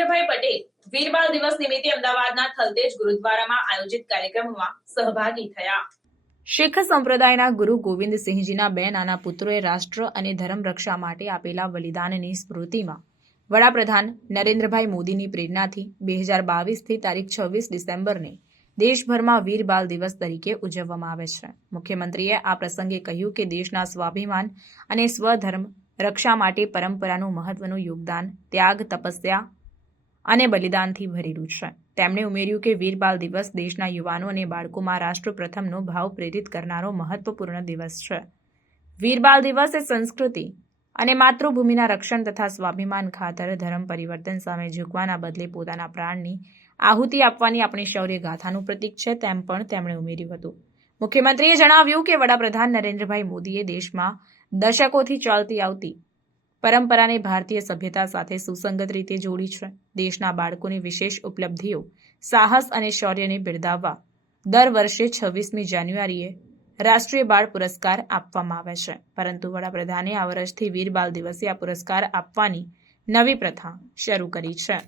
નરેન્દ્રભાઈ પટેલ વીર બાળ દિવસ નિમિત્તે અમદાવાદના થલતેજ ગુરુદ્વારામાં આયોજિત કાર્યક્રમમાં સહભાગી થયા. શીખ સંપ્રદાયના ગુરુ ગોવિંદસિંહજીના બે નાના પુત્રોએ રાષ્ટ્ર અને ધર્મ રક્ષા માટે આપેલા બલિદાનની સ્મૃતિમાં વડાપ્રધાન નરેન્દ્રભાઈ મોદીની પ્રેરણાથી બે હજાર બાવીસથી તારીખ છવ્વીસ ડિસેમ્બરને દેશભરમાં વીર બાલ દિવસ તરીકે ઉજવવામાં આવે છે. મુખ્યમંત્રીએ આ પ્રસંગે કહ્યું કે દેશના સ્વાભિમાન અને સ્વધર્મ રક્ષા માટે પરંપરાનું મહત્વનું યોગદાન, ત્યાગ, તપસ્યા અને બલિદાનથી ભરેલું છે. તેમણે ઉમેર્યું કે વીર બાલ દિવસ દેશના યુવાનો અને બાળકોમાં રાષ્ટ્ર પ્રથમનો ભાવ પ્રેરિત કરનારો મહત્વપૂર્ણ દિવસ છે. વીર બાલ દિવસ એ સંસ્કૃતિ અને માતૃભૂમિના રક્ષણ તથા સ્વાભિમાન ખાતર ધર્મ પરિવર્તન સામે ઝૂકવાના બદલે પોતાના પ્રાણની આહુતિ આપવાની આપણી શૌર્ય ગાથાનું પ્રતીક છે તેમ પણ તેમણે ઉમેર્યું હતું. મુખ્યમંત્રીએ જણાવ્યું કે વડાપ્રધાન નરેન્દ્રભાઈ મોદીએ દેશમાં દશકોથી ચાલતી આવતી પરંપરાને ભારતીય સભ્યતા સાથે સુસંગત રીતે જોડી છે. દેશના બાળકોની વિશેષ ઉપલબ્ધિઓ, સાહસ અને શૌર્યને બિરદાવવા દર વર્ષે છવ્વીસમી જાન્યુઆરીએ રાષ્ટ્રીય બાળ પુરસ્કાર આપવામાં આવે છે. પરંતુ વડાપ્રધાને આ વર્ષથી વીર બાલ દિવસે આ પુરસ્કાર આપવાની નવી પ્રથા શરૂ કરી છે.